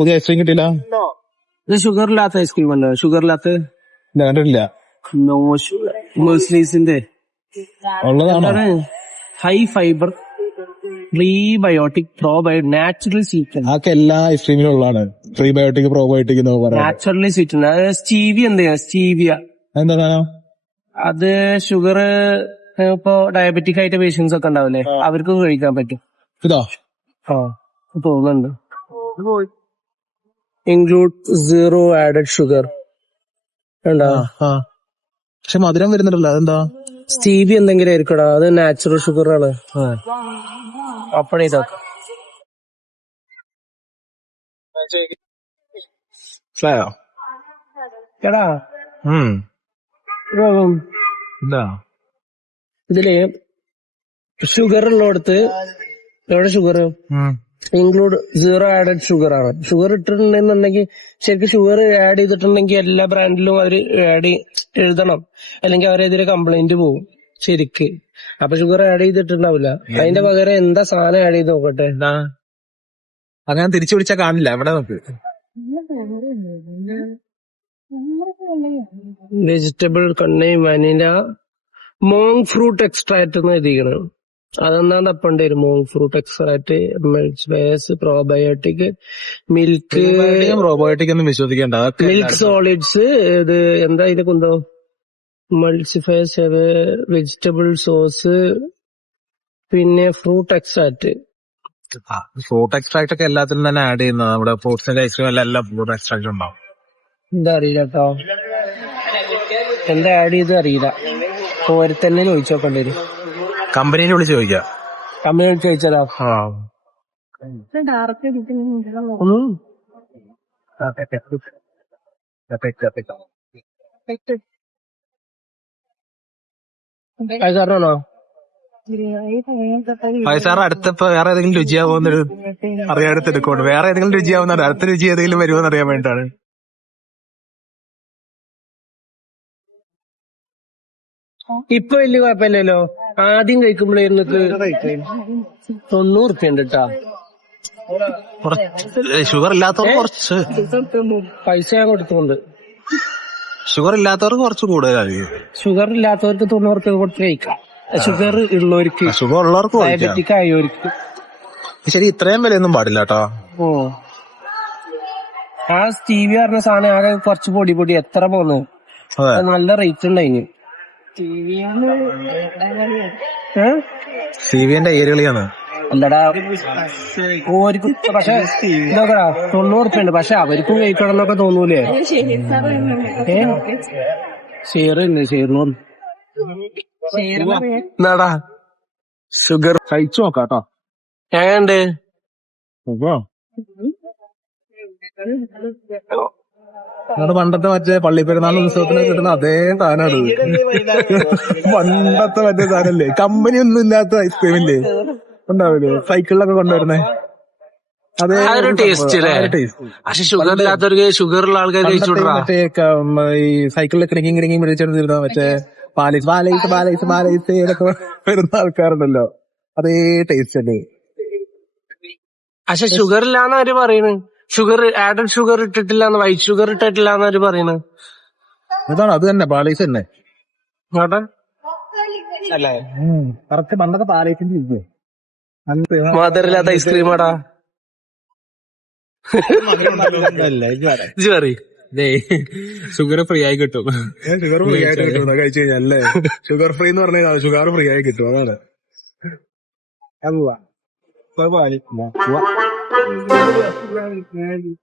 പുതിയ ഐസ്ക്രീം കിട്ടിയില്ല. ഇത് ഷുഗർ ഇല്ലാത്ത ഐസ്ക്രീം അല്ലേ? ഷുഗർ ഇല്ലാത്ത കണ്ടിട്ടില്ല. നോ ഷുഗർ മേഴ്സലീസിന്റെ ഉള്ളതാണോ? High fibre prebiotic probiotic natural sweet. അതൊക്കെ എല്ലാ ഐസ്ക്രീമിലും ഉള്ളതാണ്. പ്രീബയോട്ടിക് പ്രോബയോട്ടിക് എന്നൊക്കെ പറയാം. Naturally sweet. അത് സ്റ്റീവിയ എന്ത് ചെയ്യാം? സ്റ്റീവിയ എന്താ സാധനം? അത് ഷുഗർ ഇപ്പൊ ഡയബറ്റിക് ആയിട്ട് പേഷ്യൻസ് ഒക്കെ ഉണ്ടാവില്ലേ, അവർക്ക് കഴിക്കാൻ പറ്റും. ഇതോ? ആ തോന്നുന്നുണ്ട്. ഇൻക്ലൂഡ് സീറോ ആഡഡ് ഷുഗർ ഉണ്ടോ? പക്ഷെ മധുരം വരുന്നുണ്ടല്ലോ, അതെന്താ? സ്റ്റീവി എന്തെങ്കിലും ആയിരിക്കടാ, അത് നാച്ചുറൽ ഷുഗർ ആണ്. അപ്പഴേ ഇതാക്കാം. എടാ ഇതില് ഷുഗർ ഉള്ളടത്ത് എവിടെ sugar include zero added sugar ആണ്. ഷുഗർ ഇട്ടിട്ടുണ്ടെന്നുണ്ടെങ്കിൽ ശരിക്കും ഷുഗർ ആഡ് ചെയ്തിട്ടുണ്ടെങ്കിൽ എല്ലാ ബ്രാൻഡിലും അവര് എഴുതണം, അല്ലെങ്കിൽ അവരെതിരെ കംപ്ലൈന്റ് പോകും ശരിക്ക്. അപ്പൊ ഷുഗർ ആഡ് ചെയ്തിട്ടുണ്ടാവില്ല, അതിന്റെ പകരം എന്താ സാധനം ആഡ് ചെയ്ത് നോക്കട്ടെ. അങ്ങനെ തിരിച്ചു വിളിച്ചാ കാണില്ല. എവിടെ നോക്ക്. വെജിറ്റബിൾ കണ്ണയും വനില മോങ് ഫ്രൂട്ട് എക്സ്ട്രാക്ട് എന്ന് എഴുതിക്കണം. അതെന്താ തപ്പേണ്ടി വരും. Monk fruit extract, base, probiotic, milk, probiotic ഒന്നും വിശ്വസിക്കേണ്ട. മിൽക്ക് സോളിഡ്സ്, ഇത് എന്താ ഇത് കൊണ്ടോ മൾസിഫയേഴ്സ്, വെജിറ്റബിൾ സോസ്, പിന്നെ ഫ്രൂട്ട് എക്സ്ട്രാക്ട്. ഫ്രൂട്ട് എക്സ്ട്രാക്ട് ഒക്കെ എല്ലാത്തിലും തന്നെ ആഡ് ചെയ്യുന്നത്. നമ്മുടെ ഫ്രൂട്ട്സിന്റെ ഐസ്ക്രീം എല്ലാം ഫ്രൂട്ട് എക്സ്ട്രാക്ട് ഉണ്ടാവും. എന്താ അറിയില്ല കേട്ടോ, എന്താ ആഡ് ചെയ്ത് അറിയില്ല. ഓരോ തന്നെ ചോദിച്ചു നോക്കേണ്ടി വരും. കമ്പനിനെ വിളിച്ച് ചോദിക്കാം. കമ്പനി ചോദിച്ചാലോ? സാറിനാണോ? സാർ അടുത്തപ്പോ വേറെ ഏതെങ്കിലും രുചിയാവുന്നൊരു അറിയാടുത്ത് എടുക്കോണ്ട്, വേറെ ഏതെങ്കിലും രുചിയാവുന്ന അടുത്ത രുചി ഏതെങ്കിലും വരുമോന്ന് അറിയാൻ വേണ്ടിയിട്ടാണ്. ഇപ്പൊ വലിയ കുഴപ്പമില്ലല്ലോ. ആദ്യം കഴിക്കുമ്പോഴായിരുന്നു 90 ഉറുപ്പ്യ ഉണ്ട് കേട്ടാ. ഷുഗർ ഇല്ലാത്തവർ കുറച്ച് പൈസ ഞാൻ കൊടുത്തോണ്ട്. ഷുഗർ ഇല്ലാത്തവർക്ക് കുറച്ച് കൂടുതലായിരിക്കും. ഷുഗർ ഇല്ലാത്തവർക്ക് 90 ഉറുപ്പ്യ കൊടുത്ത് കഴിക്കാം. ഷുഗർ ഉള്ളവർക്ക്, ഷുഗർ ഉള്ളവർക്ക്, ഡയബറ്റിക് ആയവർക്ക്. ശരി, ഇത്രയും വിലയൊന്നും പാടില്ല കേട്ടോ. ഓ ആ സ്റ്റീവി പറഞ്ഞ സാധനം ആകെ കുറച്ച് പൊടി എത്ര പോന്ന്, നല്ല റേറ്റ് ഉണ്ടായിന്. സീവിയന്റെ ഏരിയകളിയാണ്. അല്ലടാ ഓർക്ക്, പക്ഷെ ഇതൊക്കെടാ 90 ഉറുപ്പ്യ ഉണ്ട്. പക്ഷെ അവർക്കും കഴിക്കണം എന്നൊക്കെ തോന്നൂലേ? ഷെയറില്ലേ? ഷെയറിനോടാ ഷുഗർ കഴിച്ചു നോക്കാട്ടോ. എങ്ങനെയുണ്ട്? പണ്ടത്തെ മറ്റേ പള്ളിപ്പെരുന്നാൾ ഉത്സവത്തിന് കിട്ടുന്ന അതേ സാധനമാണ്. പണ്ടത്തെ മറ്റേ സാധനല്ലേ, കമ്പനി ഒന്നും ഇല്ലാത്ത ഐസ്ക്രീമില്ലേ ഉണ്ടാവില്ലേ, സൈക്കിളിലൊക്കെ കൊണ്ടുവരുന്നേ, അതേ ടേസ്റ്റ്. പക്ഷെ ഷുഗർ ഇല്ലാത്തവർക്ക്, ഷുഗർ ഉള്ള ആൾക്കാർ മറ്റേ ഈ സൈക്കിളിൽ കിണങ്ങി പിടിച്ചോണ്ടിരുന്ന മറ്റേ പാലൈസ് ഇതൊക്കെ വരുന്ന ആൾക്കാരുണ്ടല്ലോ, അതേ ടേസ്റ്റ് അല്ലേ. പക്ഷെ ഷുഗർ ഇല്ലാന്ന് അവര് പറയുന്നു. ഷുഗർ ആഡഡ് ഷുഗർ ഇട്ടിട്ടില്ലാന്ന്, വൈറ്റ് ഷുഗർ ഇട്ടിട്ടില്ലാന്ന് അവര് പറയുന്നത്. അതാണ്, അത് തന്നെ പാലൈസ് തന്നെ. അല്ലേ കറക്റ്റ് പണ്ടത്തെ പാലൈസിന്റെ മധുരമില്ലാത്ത ഐസ്ക്രീമാടാ. ഷുഗർ ഫ്രീ ആയി കിട്ടും. ഷുഗർ ഫ്രീ ആയിട്ട് കിട്ടും കഴിച്ചു കഴിഞ്ഞാലേ. ഷുഗർ ഫ്രീ എന്ന് പറഞ്ഞാൽ ഷുഗർ ഫ്രീ ആയി കിട്ടും. അതാണ്.